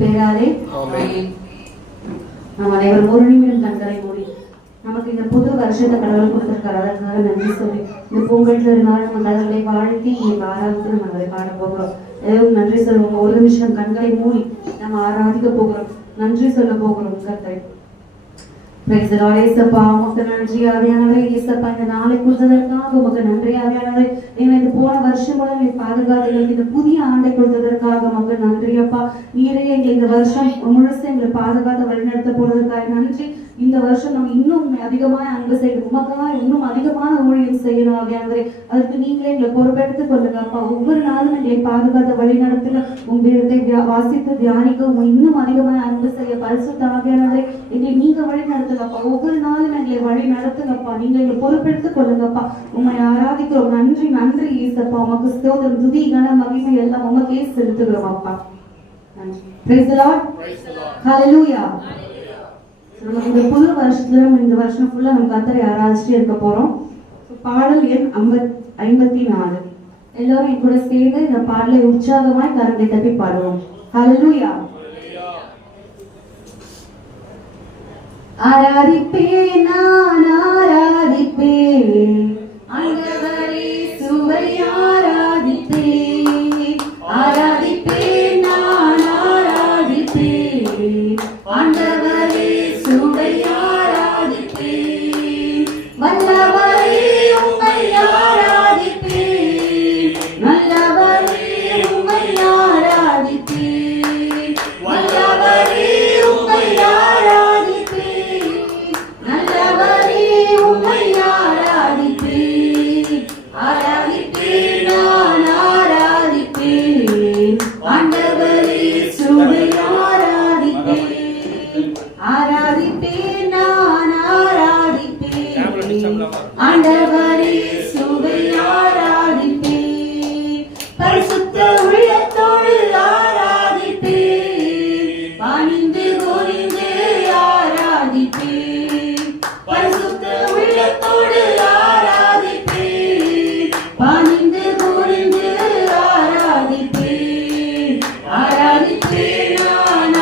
பேராலே நாம் அனைவரும் ஒரு நிமிடம் கண்களை மூடி நமக்கு இந்த புது வருஷத்தை கடவுள் கொடுத்திருக்காரு. அதற்காக நன்றி சொல்லி இந்த பொங்கல் திருநாள் நம்ம கடவுளை வாழ்த்தி இந்த ஆராதித்து நம்ம அதை பாட போகிறோம். எதுவும் நன்றி சொல்லுவோம். ஒரு நிமிஷம் கண்களை மூடி நம்ம ஆராதிக்க போகிறோம், நன்றி சொல்ல போகிறோம். கர்த்தரை Praise the Lord. ஏசப்பா உமக்கு நன்றி ஆவியானவரே. ஏசப்பா இந்த நாளை கொடுத்ததற்காக உமக்கு நன்றி ஆவியானவரே. இந்த போன வருஷம் கூட நீ பாதுகாத்து இந்த புதிய ஆண்டை கொடுத்ததற்காக உமக்கு நன்றி அப்பா. நீரே எங்களை இந்த வருஷம் முழுசு எங்களை பாதுகாத்து வழிநடத்த போறதற்காக நன்றி. இந்த வருஷம் நம்ம இன்னும் அதிகமாக அன்பு செய்யணும், உமக்காக இன்னும் அதிகமான ஊழியம் செய்யணும் ஆவியானவரே. அதற்கு நீங்களே எங்களை பொறுப்பெடுத்துக் கொள்ளுங்க அப்பா. ஒவ்வொரு நாளும் எங்களை பாதுகாத்து வழிநடத்துங்க. உங்களை வாசித்து தியானிக்க இன்னும் அதிகமாக அன்பு செய்ய பரிசுத்த ஆவியானவரே எங்களை நீங்க வழி நடத்துங்கப்பா. ஒவ்வொரு நாளும் எங்களை வழி நடத்துங்கப்பா. நீங்க எங்களை பொறுப்பெடுத்துக் கொள்ளுங்கப்பா. உண்மை ஆராதிக்கிறோம். நன்றி நன்றி ஏசப்பா. உமக்கு ஸ்தோத்திரம், துதி, கன, மகிமை எல்லாம் உமக்கே செலுத்துகிறோம் அப்பா. நன்றி. Praise the Lord. Hallelujah. நமக்கு இந்த புது வருஷத்துல இந்த வருஷம் ஃபுல்லா நம்ம கர்த்தரை ஆராதிச்சுட்டே இருக்க போறோம். பாடல் எண் 54. எல்லாரும் என் கூட சேர்ந்து இந்த பாடலை உற்சாகமாய் கரங்களை தட்டி பாடுவோம். ஹல்லேலூயா. ஆராதிப்பேன் நான் ஆராதிப்பேன் ஆண்டவரே சுவை ஆராதிப்பேன். ஆராதிப்பேன் நான் ஆராதிப்பேன் ஆண்டவரே சுவை ஆராதிப்பேன். வல்லவரே உம்மை ஆராதிப்பேன், நல்லவரே உம்மை ஆராதிப்பேன். வல்லவரே உம்மை ஆராதிப்பேன், நல்லவரே உம்மை ஆராதிப்பேன். ஆராதிப்பேன் நான் ஆராதிப்பேன் ஆண்டவரே சுவை ஆராதிப்பேன். ஆராதிப்பேன் நான் ஆராதிப்பேன் ஆண்டவரே சுவை ஆராதிப்பேன். பரிசுத்த உள்ளத்தோடு ஆராதிப்பேன், பணிந்து குனிந்து ஆராதிப்பேன். பரிசுத்த உள்ளத்தோடு ஆராதிப்பேன், பணிந்து குனிந்து ஆராதிப்பேன். ஆராதிப்பேன் நான்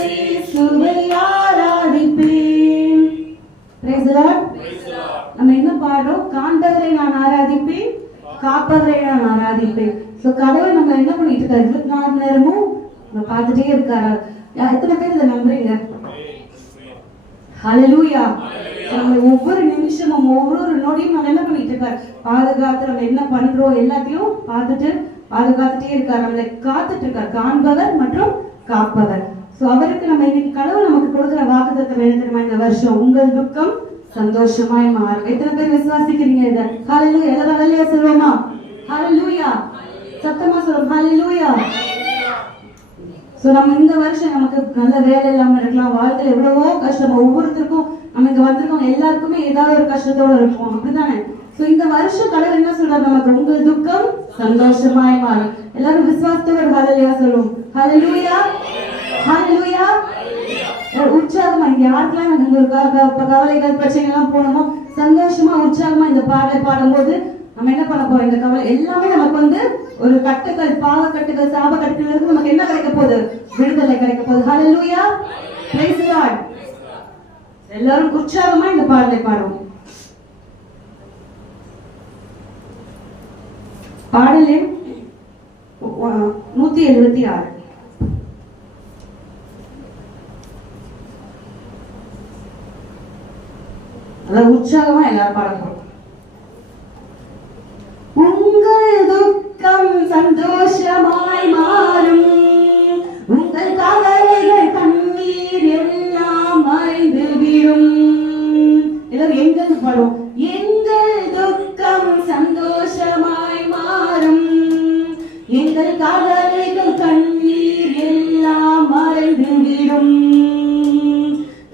இயேசுவை ஆராதிப்பேன். Praise the Lord. நம்ம என்ன பாடுறோம்? காண்பவரை நான் ஆராதிப்பேன், காப்பவரை நான் ஆராதிப்பேன். சோ கடவுள் நம்ம என்ன பண்ணிட்டு இருக்காரு? 24 மணி நேரமும் நம்ம பார்த்துட்டே இருக்காரு. எத்தனை பேர் இதை நம்புறீங்க? ஹalleluya. நம்ம ஒவ்வொரு நிமிஷமும் ஒவ்வொரு நொடியும் நம்ம என்ன பண்ணிட்டு இருக்காரு? பாதுகாத்து நம்ம என்ன பண்றோம் எல்லாத்தையும் பாதுகாத்துட்டே இருக்காரு. நம்மளை காத்துட்டு இருக்காரு. காண்பவர் மற்றும் காப்பவர். சோ அவருக்கு நம்ம இன்னைக்கு கடவுள் நமக்கு கொடுக்கிற வாக்குத்தத்தம் என்ன தெரியுமா? இந்த வருஷம் உங்கள் துக்கம் சந்தோஷமாய் மாறும். எத்தனை பேர் விசுவாசிக்கிறீங்க இத? ஹalleluya. எல்லாரும் ஹalleluya சொல்லுவோமா? ஹalleluya. சத்தமா சொல்லுவோம். ஹalleluya. சோ நம்ம இந்த வருஷம் நமக்கு நல்ல வேலை இல்லாம இருக்கலாம், வாழ்க்கையில எவ்வளவோ கஷ்டம், ஒவ்வொருத்தருக்கும் நம்ம இங்க வந்திருக்கோம் எல்லாருக்குமே ஏதாவது ஒரு கஷ்டத்தோட இருப்போம், அப்படிதானே? சோ இந்த வருஷம் கடவுள் என்ன சொல்றாரு நமக்கு? உங்கள் துக்கம் சந்தோஷமாய் மாறும். எல்லாரும் விசுவாசத்தோட ஹalleluya சொல்லுவோம். ஹalleluya. ஹalleluya. உற்சாகமா இங்க யாருக்கெல்லாம் உங்களுக்கு கவலைகள் பிரச்சனை எல்லாம் போனோமோ சந்தோஷமா உற்சாகமா இந்த பாடலை பாடும்போது நம்ம என்ன பண்ண போறோம்? இந்த கவலை எல்லாமே நமக்கு ஒரு கட்டுகள், பாவ கட்டுகள், சாப கட்டுகள் இருந்து நமக்கு என்ன கிடைக்க போகுது? விடுதலை கிடைக்க போகுது. ஹalleluya. praise the Lord. எல்லாரும் உற்சாகமா இந்த பாடலை பாடுவோம். பாடல் எண் 176. அதான் உற்சாகமா எல்லாரும் பாட போறோம். உங்கள் துக்கம் சந்தோஷமாய் மாறும், உங்கள் கவலைகள் கண்ணீர் எல்லாம் மறைந்து விடும். எல்லாரும் எங்கள் பாடும். எங்கள் துக்கம் சந்தோஷமாய் மாறும், எங்கள் கவலைகள் கண்ணீர் எல்லாம் மறைந்து விடும்.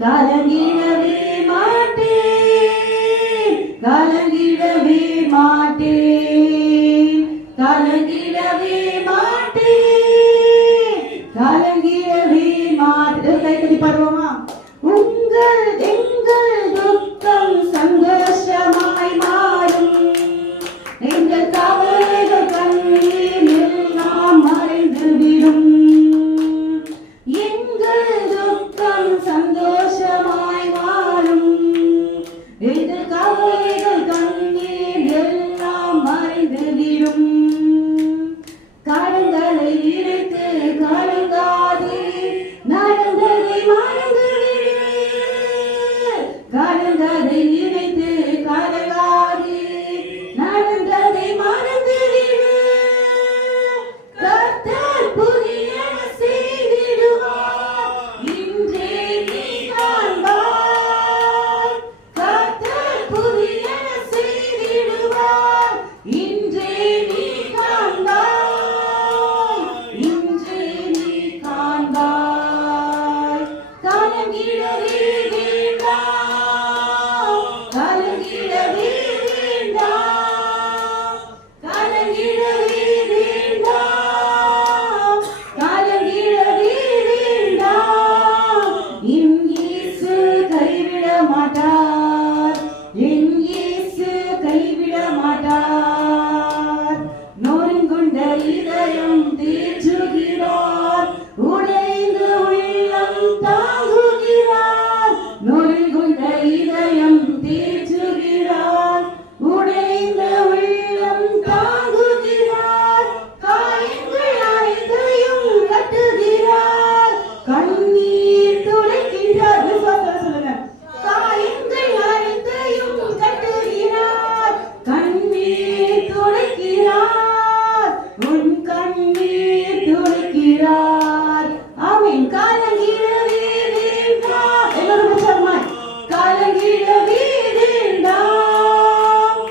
கலங்கிடவே மாட்டேன், கலங்கிடவே மாட்டேன், கலங்கிடவே மாட்டேன், கலங்கிடவே மாட்டேன். கைத்தடி பாடுவோமா? எங்கள் துக்கம் சந்தோஷமாய் மாறும், எங்கள் கவலைகள் கண்ணீர் எல்லாம் மறைந்து விடும். எங்கள் துக்கம் சந்தோஷமாய் மாறும், எங்கள் கவலைகள் கண்ணீர் எல்லாம் மறைந்து விடும். கடங்களை இழுத்து கலங்காதே, நடந்ததை மறந்துவிடு. கடந்ததை நினைத்து கலங்காதே, நடந்ததை மறந்துவிடு. கர்த்தர் புதியன செய்திடுவார், இன்றே நீ காண்பாய். கர்த்தர் புதியன செய்திடுவார், இன்றே நீ காண்பாய், இன்றே நீ காண்பாய். கலங்கிடவே வேண்டாம், கலங்கிடவே வேண்டாம், கலங்கிடவே வேண்டாம், கலங்கிடவே வேண்டாம். என் இயேசு கைவிட மாட்டார், என் இயேசு கைவிட மாட்டார். நொறுங்குண்ட இதயம் தேற்றுகிறார், உடைந்த உள்ளம் தாங்குகிறார். நொறுங்குண்ட இதயம் தேற்றுகிறார், உடைந்த உள்ளம் தாங்குகிறார். காயங்கள் அனைத்தையும் கட்டுகிறார், கண்ணீர் துடைக்கிறார். விசுவாசத்தோட சொல்லுங்க. காயங்கள் அனைத்தையும் கட்டுகிறார், கண்ணீர் துடைக்கிறார், உன் கண்ணீர் துடைக்கிறார். ஆமென். கலங்கிடவே வேண்டாம். எல்லாரும் உற்சாகமாய். கலங்கிடவே வேண்டாம்,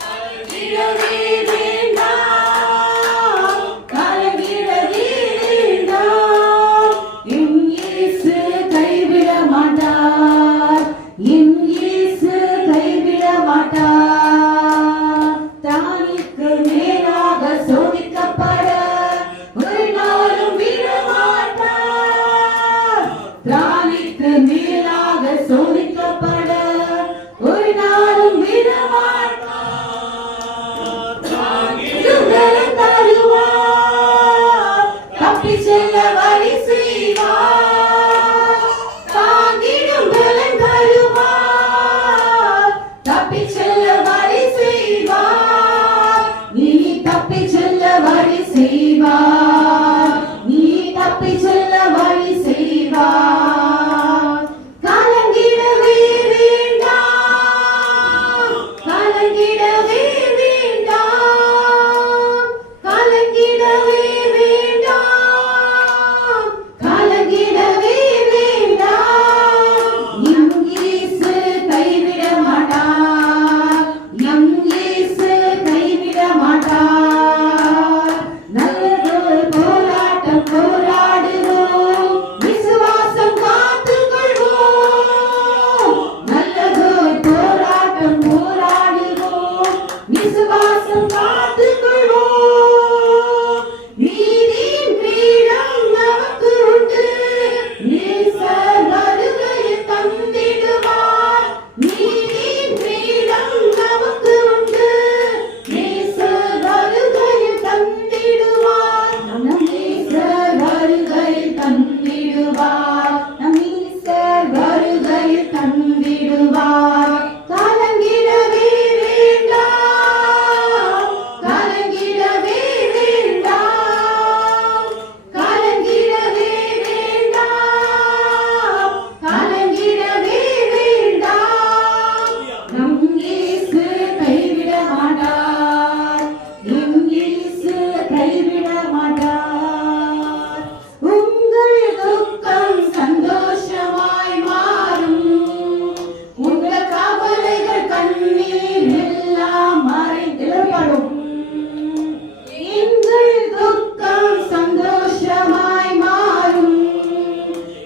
கலங்கிடவே வேண்டாம், கலங்கிடவே வேண்டாம். என் இயேசு கைவிட மாட்டார், என் இயேசு கைவிட மாட்டார். தானுக்கு மேலாக சோதிக்கப்பட ஒரு நாளும் விட மாட்டார். தானுக்கு மேலாக சோதிக்கப்பட ஒரு நாளும் விட மாட்டார். விடுதலை தருவார், தப்பிச் செல்ல வழி செய்வார்.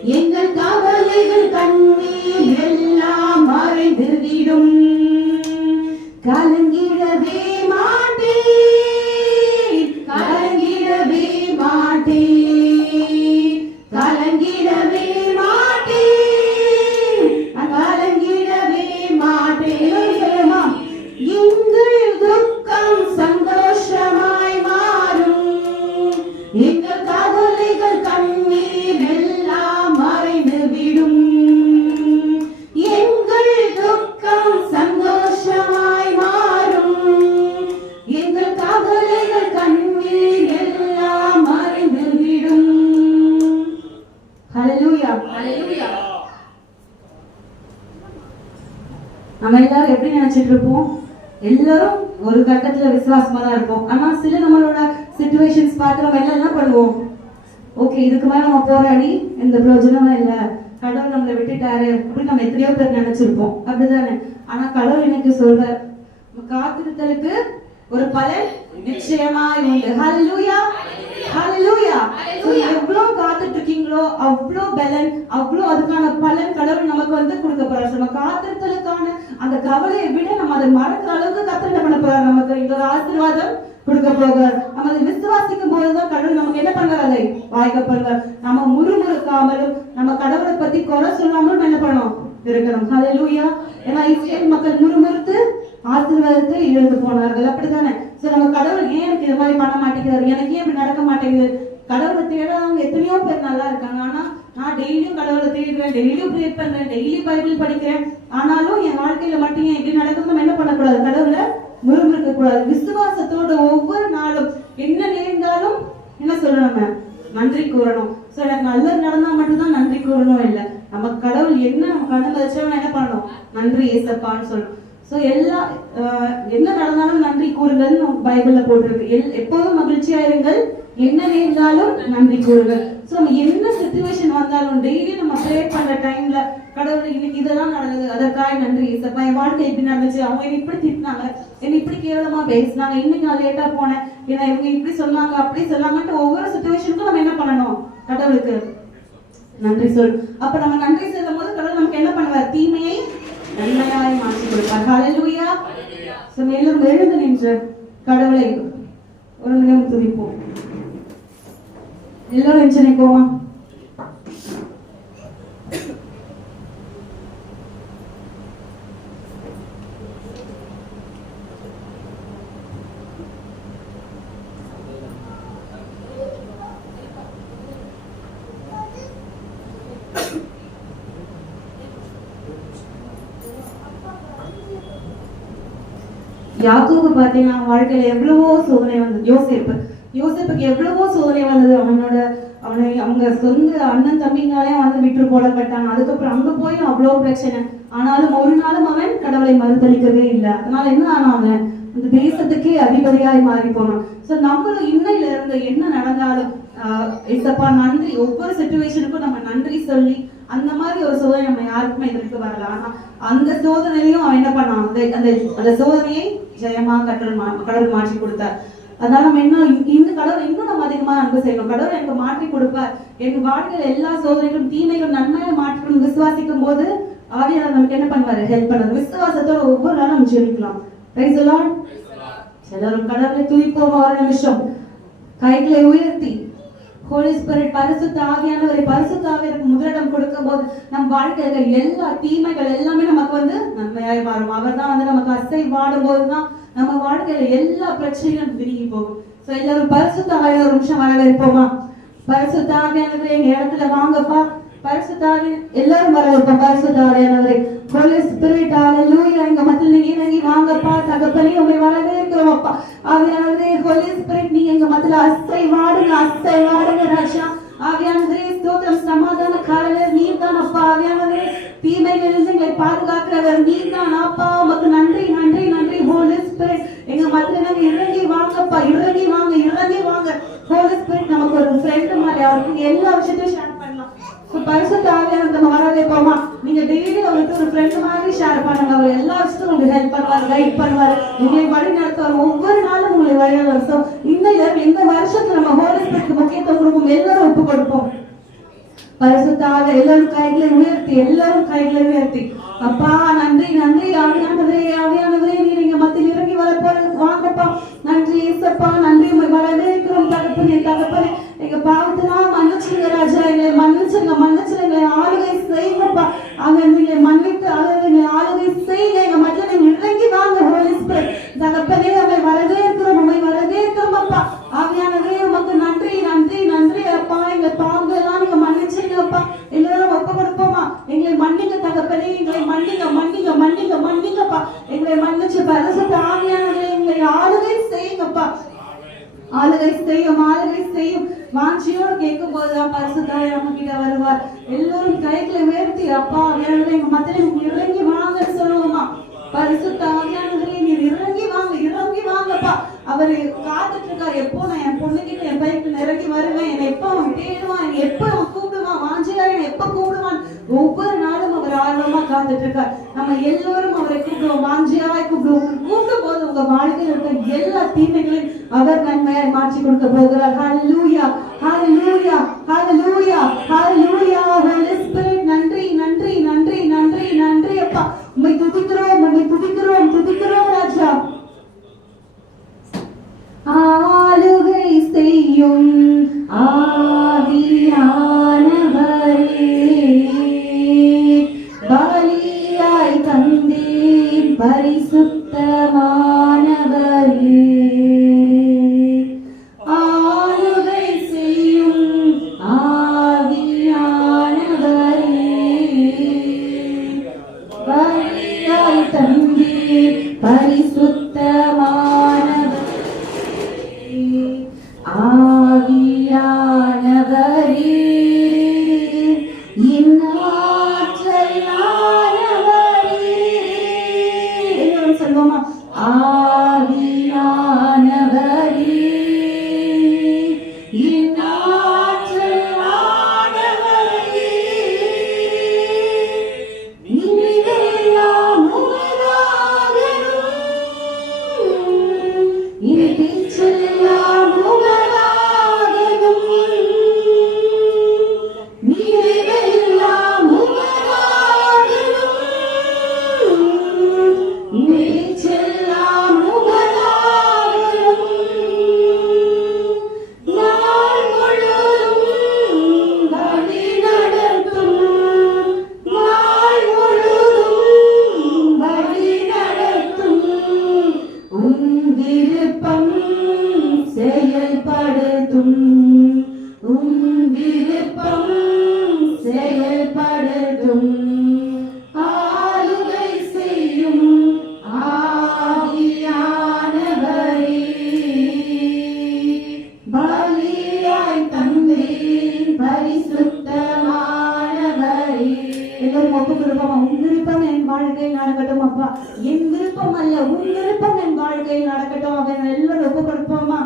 எங்கள் கவலைகள் கண்ணீர் எல்லாம் மறைந்துவிடும். கலங்கிடவே மாட்டேன், கலங்கிடவே மாட்டேன், கலங்கிடவே மாட்டேன், கலங்கிடவே மாட்டேன். எங்கள் துக்கம் சந்தோஷமாய் மாறும். எங்கள் கவலைகள் கண்ணீர் எல்லாம் மறைந்துவிடும். எங்கள் துக்கம் சந்தோஷமாய் மாறும். எங்கள் கவலைகள் கண்ணீர் எல்லாம் மறைந்துவிடும். ஹல்லேலூயா, ஹல்லேலூயா. நம்ம எல்லாரும் எப்படி நினைச்சிட்டு இருப்போம்? எல்லாரும் ஒரு கட்டத்துல விசுவாசமா தான் இருப்போம். ஆனா சில நம்மளோட சிச்சுவேஷன்ஸ் பார்த்து நம்ம எல்லாம் என்ன பண்ணுவோம்? ஓகே, இதுக்கு மேல நம்ம போராடி இந்த பிரயோஜனமா இல்ல, கடவுள் நம்மளை விட்டுட்டாரு அப்படின்னு நம்ம எத்தனையோ பேர் நினைச்சிருப்போம். அப்படிதானே? ஆனா கடவுள் எனக்கு சொல்ற, காத்திருத்தலுக்கு ஒரு பலன் நிச்சயமா உண்டு. ஹல்லேலூயா, ஹல்லேலூயா. எவ்வளவு காத்துட்டு இருக்கீங்களோ அவ்வளோ பலன், அவ்வளோ அதுக்கான பலன் கடவுள் நமக்கு கொடுக்க போறாரு. நம்ம காத்திருத்தலுக்கான அந்த கவலையை விட நம்ம அதை மறக்கிற அளவுக்கு கத்தர் என்ன பண்ண போறாரு? நமக்கு இந்த ஆசீர்வாதம் கொடுக்க போகிறார். நம்ம அதை விசுவாசிக்கும் போதுதான் கடவுள் நமக்கு என்ன பண்றாரு? அதை வாய்க்க பண்ணுவார். நம்ம முறுமுறுக்காமலும் நம்ம கடவுளை பத்தி குறை சொல்லாமலும் என்ன பண்ணணும்? இருக்கணும். ஹல்லேலூயா. ஏன்னா இஸ்ரேல் மக்கள் முறுமுறுத்து ஆசீர்வாதத்தை இழந்து போனார்கள். அப்படித்தானே? நம்ம கடவுள் ஏன் எனக்கு இது மாதிரி பண்ண மாட்டேங்கிறாரு, எனக்கு ஏன் இப்படி நடக்க மாட்டேங்குது? கடவுளை தேடாதவங்க எத்தனையோ பேர் நல்லா இருக்காங்க. ஆனா நான் டெய்லியும் கடவுளை தேடுறேன், டெய்லியும் ப்ரே பண்றேன், டெய்லி பைபிள் படிக்கிறேன். ஆனாலும் என் வாழ்க்கையில மட்டும் ஏன் இப்படி நடக்கும்? நம்ம என்ன பண்ணக்கூடாது? கடவுளை முறுமுறுக்க கூடாது. விசுவாசத்தோட ஒவ்வொரு நாளும் என்ன நேர்ந்தாலும் என்ன சொல்லணும்? நன்றி கூறணும். எனக்கு நல்லது நடந்தா மட்டும்தான் நன்றி கூறணும் இல்ல, நம்ம கடவுள் என்ன நம்ம கண்ணு வச்சவங்க என்ன பண்ணணும்? நன்றி ஏசப்பான்னு சொல்லணும். எல்லா என்ன நடந்தாலும் நன்றி கூறுங்கள்னு பைபிள்ல போட்டிருக்கு. எப்போதும் மகிழ்ச்சியா இருங்கள், என்ன நேர்ந்தாலும் நன்றி கூறுங்கள். நம்ம என்ன சிச்சுவேஷன் வந்தாலும் டெய்லி நம்ம ப்ரே பண்ற டைம்ல கடவுள் இன்னைக்கு இதெல்லாம் நடந்தது, அதற்காக நன்றி ஏசப்பா. என் வாழ்க்கை இப்படி நடந்துச்சு, அவங்க என்ன இப்படி திட்டினாங்க, என்ன இப்படி கேவலமா பேசினாங்க, இன்னைக்கு நான் லேட்டா போனேன், ஏன்னா இவங்க இப்படி சொன்னாங்க அப்படி சொன்னாங்கன்ட்டு ஒவ்வொரு சிச்சுவேஷனுக்கும் நம்ம என்ன பண்ணணும்? கடவுளுக்கு நன்றி சொல். அப்ப நம்ம நன்றி சொல்லும் போது கடவுள் நமக்கு என்ன பண்ணுவார்? தீமையை நன்மையாய் மாற்றி கொடுப்பார். ஹல்லேலூயா. எல்லாரும் எழுந்து நின்று கடவுளை ஒரு நிமிடம் துதிப்போம். எல்லாரும் எழுந்து நிற்போமா? யாக்கோபு பாத்தீங்கன்னா வாழ்க்கையில எவ்வளவோ சோதனை வந்தது. யோசேப்புக்கு எவ்வளவோ சோதனை வந்தது. அவங்க சொந்த அண்ணன் தம்பிங்களாலே விட்டு போடப்பட்டாங்க. அதுக்கப்புறம் அங்க போய் அவ்வளவு பிரச்சனை. ஆனாலும் ஒரு நாளும் அவன் கடவுளை மறுதளிக்கவே இல்லை. அதனால என்ன ஆனா அவன் அந்த தேசத்துக்கே அதிபதியாய் மாறி போனான். நம்மளும் இன்னையில இருந்து என்ன நடந்தாலும் இசப்பா நன்றி, ஒவ்வொரு சிச்சுவேஷனுக்கும் நம்ம நன்றி சொல்லி அந்த மாதிரி ஒரு சோதனை நம்ம யாருக்குமே எதிர்க்கு வரலாம். ஆனா அந்த சோதனையிலையும் அவன் என்ன பண்ணான்? அந்த சோதனையை ஜெயமா கடவுள் மாற்றி கொடுத்தார். அதனால நம்ம இந்த கடவுள் இன்னும் நம்ம அதிகமா அன்பு செய்யணும். கடவுள் எனக்கு மாற்றி கொடுப்பார். எங்க வாழ்க்கையில எல்லா சோதனைகளும் தீமைகளும் நன்மையை மாற்றணும் விசுவாசிக்கும் போது ஆவியானவர் நமக்கு என்ன பண்ணுவாரு? ஹெல்ப் பண்ணுவாரு. விசுவாசத்தோட ஒவ்வொரு நாளும் நம்ம ஜெபிக்கலாம். Praise the Lord. எல்லாரும் கடவுளை துதிப்போம். ஒரு நிமிஷம் கைகளை உயர்த்தி ஹோலி ஸ்பிரிட் பரிசுத்த ஆவியானவரை பரிசுத்த ஆவியானவருக்கு முதலிடம் கொடுக்கும் போது நம் வாழ்க்கையில எல்லா தீமைகள் எல்லாமே நமக்கு நன்மையாய் மாறும். அவர் தான் நமக்கு அசை வாடும் போதுதான் நம்ம வாழ்க்கையில எல்லா பிரச்சனைகளும் விரும்பி போகும். எல்லாரும் பரிசுத்த ஆவியானவரை ஒரு நிமிஷம் வரவேற்போமா? பரிசுத்த ஆவியானவரே எங்க இடத்துல வாங்கப்பா. பரிசுத்த ஆவி எல்லாரும் வரவேற்போம். பரிசுத்த ஆவியானவரே ஹோலி ஸ்பிரிட் ஹல்லேலூயா எங்க மத்தியில நீங்க இறங்கி வாங்கப்பா. தகப்பனே உங்களை வரவேற்கிறோம் அப்பா. ஆவியானவரே ஹோலி ஸ்பிரிட் நீங்க எங்க மத்தியில அசை வாடுங்க ராஜா. ஆவியானவரே ஸ்தோத்திரம். சமாதான காரர் நீர் தான் அப்பா. ஆவியானவரே தீமைகளிலிருந்து எங்களை பாதுகாக்கிறவர் நீர் தான் அப்பா. உமக்கு நன்றி நன்றி நன்றி. ஹோலி ஸ்பிரிட் எங்க மத்தியில இறங்கி வாங்கப்பா. இறங்கி வாங்க ஹோலி ஸ்பிரிட் நமக்கு ஒரு ஃப்ரெண்ட் மாதிரி. அவருக்கு எல்லா விஷயத்தையும் ஷேர் பண்ணலாம். பரிசுத்த ஆவியானவரை வரவேற்போமா? நீங்க டெய்லி அவருக்கு ஒரு ஃப்ரெண்ட் மாதிரி ஷேர் பண்ணுங்க. அவர் எல்லா விஷயத்தையும் உங்களுக்கு ஹெல்ப் பண்ணுவார், கைட் பண்ணுவார், உங்களை வழி நடத்துவார். ஒவ்வொரு நாளும் உங்களை வழி நடத்தும். இந்த வருஷத்துல நம்ம ஹோலி ஸ்பிரிட்க்கு முக்கியத்துவம் கொடுப்போம். எல்லாரும் ஒப்பு கொடுப்போம். பரிசுத்தாக எல்லாரும் கைகளை உயர்த்தி, எல்லாரும் கைகளை உயர்த்தி, அப்பா நன்றி நன்றி ஆவியானவரே, ஆவியானவரே நீர் இங்க மத்தியில் இறங்கி வர வாங்கப்பா. நன்றி ஏசப்பா, நன்றி வரவேற்கிறோம் தகப்பனே. தகப்பனே எங்க பாவத்தெல்லாம் மன்னிச்சுங்க ராஜா, எங்களை மன்னிச்சுங்க மன்னிச்சுங்க, எங்களை ஆளுகை செய்யுங்கப்பா. எங்களை மன்னித்து எங்களை ஆளுகை செய்யுங்க, எங்க மத்தியில் நீங்க இறங்கி வாங்க ஹோலி ஸ்பிரிட். தகப்பனே உங்களை வரவேற்கிறோம், உங்களை வரவேற்கிறோம் அப்பா. ஆவியானவரே உமக்கு நன்றி நன்றி நன்றி அப்பா. எங்க பாவங்கள் எல்லாம் நீங்க மன்னிச்சுங்க அப்பா. எல்லாரும் ஒப்பு கொடுப்போமா? எங்களை மன்னிங்க தகப்பனே, எங்களை மன்னிங்க மன்னிங்க மன்னிங்க மன்னிங்கப்பா. எங்களை மன்னிச்சு பரிசுத்த ஆவியானவரே எங்களை ஆளுகை செய்யுங்கப்பா. ஆளுகை செய்யும், ஆளுகை செய்யும். வாஞ்சியோடு கேட்கும் போதுதான் பரிசுத்தாவே நம்ம கிட்ட வருவார். எல்லோரும் கைகளை உயர்த்தி, அப்பா எங்க மத்தியில இறங்கி வாங்க சொல்லுவோமா? பரிசுத்த ஆவியானவரே நீர் இறங்கி வாங்க, இறங்கி வாங்கப்பா. அவரு காத்துட்டு இருக்காரு, எப்போ நான் என் பொண்ணுகிட்ட என் பைக்கு இறங்கி வருவேன், என்னை எப்ப அவன் தேடுவான், என்னை எப்ப அவன் கூப்பிடுவான், வாஞ்சியா என்னை எப்ப கூப்பிடுவான். ஒவ்வொரு நாளும் அவர் ஆர்வமா காத்துட்டு இருக்கார். நம்ம எல்லோரும் அவரை கூப்பிடுவோம், வாஞ்சியாய் கூப்பிடுவோம். கூப்பிடும் போது உங்க வாழ்க்கையில் இருக்க எல்லா தீமைகளையும் அவர் நன்மையாய் மாற்றி கொடுக்க போகிறார். ஹல்லேலூயா, ஹல்லேலூயா, ஹல்லேலூயா, ஹல்லேலூயா. ஹோலி ஸ்பிரிட் நன்றி நன்றி நன்றி நன்றி நன்றி அப்பா. உம்மை துதிக்கிறோம், உம்மை துதிக்கிறோம், துதிக்கிறோம் ராஜா. ஆளுகை செய்யும் ஆவியானவரே, பலியாய் தந்தீர் பரிசுத்தமானவரே. ஆளுகை செய்யும் ஆவியானவரே, பலியாய் தந்தீர் பரிசுத்தமானவரே. ஆவியானவரே இன்னாற்றலானவரே, எல்லாரும் சொல்லுவோமா? ஆவியானவரே இன்னாற்றலானவரே, இனிதெல்லாம் உமதாகணும், இனிதெல்லாம் உமதாகணும், நீரெல்லாம் உமதாகணும், இனிதெல்லாம் உமதாகணும். நாள் முழுதும் வழி நடத்தும், நாள் முழுதும் வழி நடத்தும், உம் விருப்பம் செயல்படுத்தும், உம் விருப்பம் செயல்படுத்தும். ஆளுகை செய்யும் ஆவியானவரே, பலியாய் தந்தீர் பரிசுத்தமானவரே. எல்லாரும் ஒப்பு கொடுப்போமா? உன் விருப்பம் என் வாழ்க்கையில் நடக்கட்டும் அப்பா, என் விருப்பம் அல்ல உன் விருப்பம் என் வாழ்க்கையில் நடக்கட்டும். அவன் எல்லாரும் ஒப்பு கொடுப்போமா?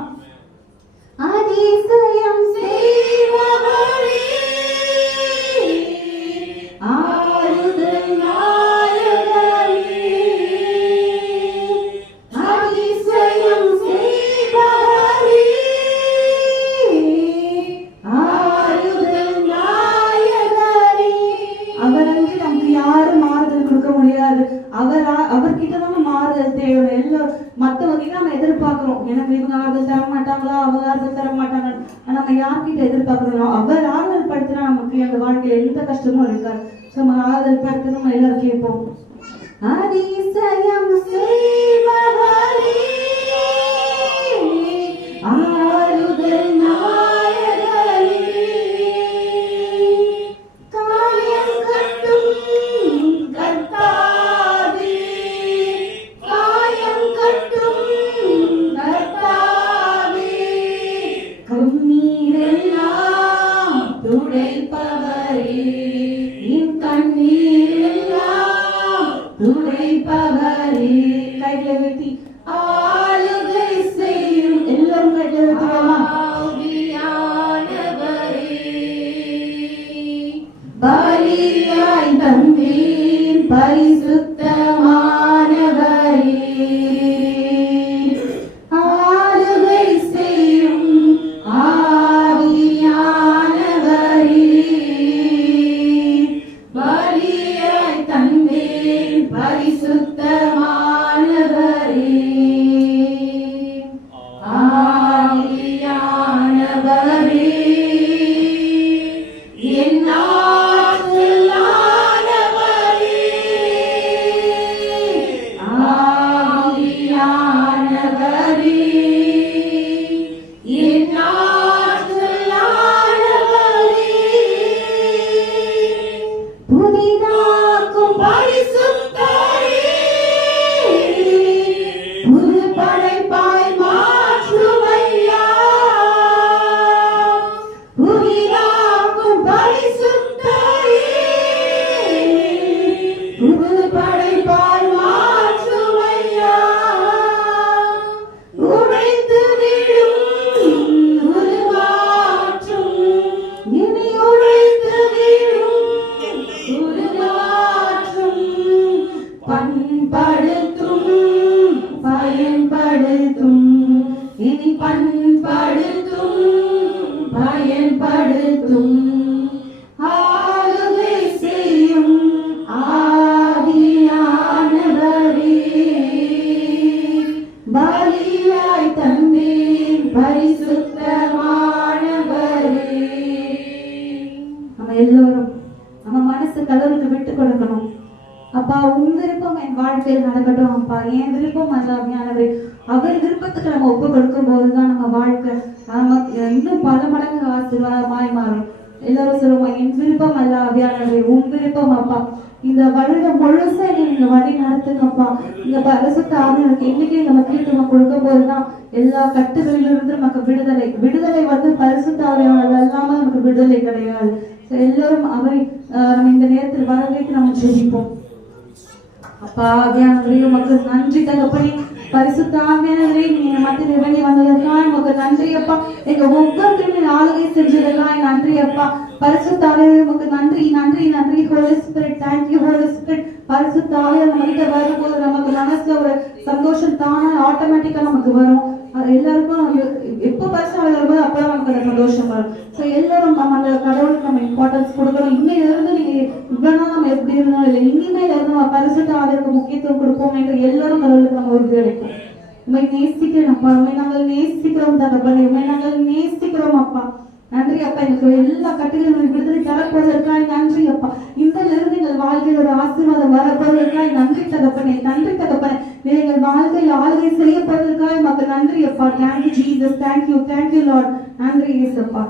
அதிசயம் செய்பவரே, ஆறுதல் நாயகரே, அதிசயம் செய்பவரே, ஆறுதல் நாயகரே. அவரன்றி நமக்கு யாரும் ஆறுதல் கொடுக்க முடியாது. அவர்கிட்ட தான் மாறுதல் தேவை. எல்லாம் மற்றவங்க நம்ம எதிர்பார்க்கிறோம், எனக்கு இவங்க ஆறுதல் தர மாட்டாங்களா, அவங்க ஆறுதல் தர மாட்டாங்க. நம்ம யார்கிட்ட எதிர்பார்க்கிறோம்? அவர் ஆறுதல் படுத்தினா நமக்கு அந்த வாழ்க்கையில எந்த கஷ்டமும் இருக்காது. நம்ம ஆறுதல் படுத்த நம்ம எல்லாரும் கேட்போம். அதிசயம் செய்பவரே, ஆறுதல் நாயகரே, காயம் கட்டும் கர்த்தாவே, காயம் கட்டும் கர்த்தாவே, கண்ணீரெல்லாம் துடைப்பவரே, என் கண்ணீரெல்லாம் துடைப்பவரே. கைகளை வைத்தி ஆளுகை செய்யும், எல்லாம் கைகளை வைத்துவோமா? ஆவியானவரே, பலியாய் தந்தீர் பரிசுத்தமானவரே, ஆளுகை செய்யும் ஆவியானவரே, நம்ம மனசு கடவுளுக்கு விட்டு கொடுக்கணும். அப்பா உன் விருப்பம் என் வாழ்க்கையில் நடக்கட்டும் அப்பா, என் விருப்பம் அல்லாமையானவர் அவர் விருப்பத்துக்கு நம்ம ஒப்பு கொடுக்கும் போதுதான் நம்ம வாழ்க்கை நமக்கு இன்னும் பல மடங்கு ஆசீர்வாதமாய் மாறும். எல்லாரும் சொல்லுவோம், என் விருப்பம் அல்ல ஆவியானவரே உன் விருப்பம் அப்பா. இந்த வருடம் முழுசா நீங்க வழி நடத்துங்கப்பா. இந்த பரிசுத்த ஆவியானவருக்கு இன்னைக்கு இந்த முக்கியத்துவம் கொடுக்கும் போதுதான் எல்லா கட்டுகளிலிருந்து நமக்கு விடுதலை வந்து பரிசுத்த ஆவியானவர் இல்லாம நமக்கு விடுதலை கிடையாது. எல்லாரும் அவை நம்ம இந்த நேரத்தில் வரவேற்று நம்ம ஜெபிப்போம். அப்பா ஆவியானவரே உமக்கு நன்றி தகப்பனே. பரிசுத்த ஆவியானவரே நீங்க மத்தியில் இறங்கி வந்ததற்காக உமக்கு நன்றி அப்பா. எங்க ஒவ்வொருத்தருமே ஆளுகை செஞ்சதற்காக நன்றி அப்பா. பரிசுத்த ஆவியானவரே உமக்கு நன்றி நன்றி நன்றி. Holy spirit, thank you holy spirit. பரிசுத்த ஆவியானவர் நம்மகிட்ட வரும்போது நமக்கு மனசுல ஒரு சந்தோஷம் தானே ஆட்டோமேட்டிக்கா நமக்கு வரும். எல்லாருக்கும் எப்போ பரிசு வரும்போது அப்பதான் நமக்கு அந்த சந்தோஷம் வரும். ஸோ எல்லாரும் நம்ம அந்த கடவுளுக்கு நம்ம இம்பார்ட்டன்ஸ் கொடுக்கணும். இன்னையில இருந்து நீங்க இவ்வளவு நாள் நம்ம எப்படி இருந்தோம் இல்லை, இனிமேல இருந்து நம்ம பரிசுத்த ஆவிக்கு முக்கியத்துவம் கொடுப்போம் என்று எல்லாரும் கடவுளுக்கு நம்ம உறுதி அளிப்போம். உண்மை நேசிக்கிறோம் அப்பா, உண்மை நாங்கள் நேசிக்கிறோம் தகப்பனே, உண்மை நாங்கள் நேசிக்கிறோம் அப்பா. நன்றி அப்பா, எனக்கு எல்லா கட்டுகளும் விடுதலை தரப்போவதற்காக நன்றி அப்பா. இன்றிலிருந்து எங்கள் வாழ்க்கையில் ஒரு ஆசீர்வாதம் வரப்போவதற்காக நன்றி தகப்பனே, நன்றி தகப்பனே. எங்கள் வாழ்க்கையில் ஆளுகை செய்ய போவதற்காக நமக்கு நன்றி அப்பா. Thank you Jesus, thank you Lord. நன்றி இயேசப்பா.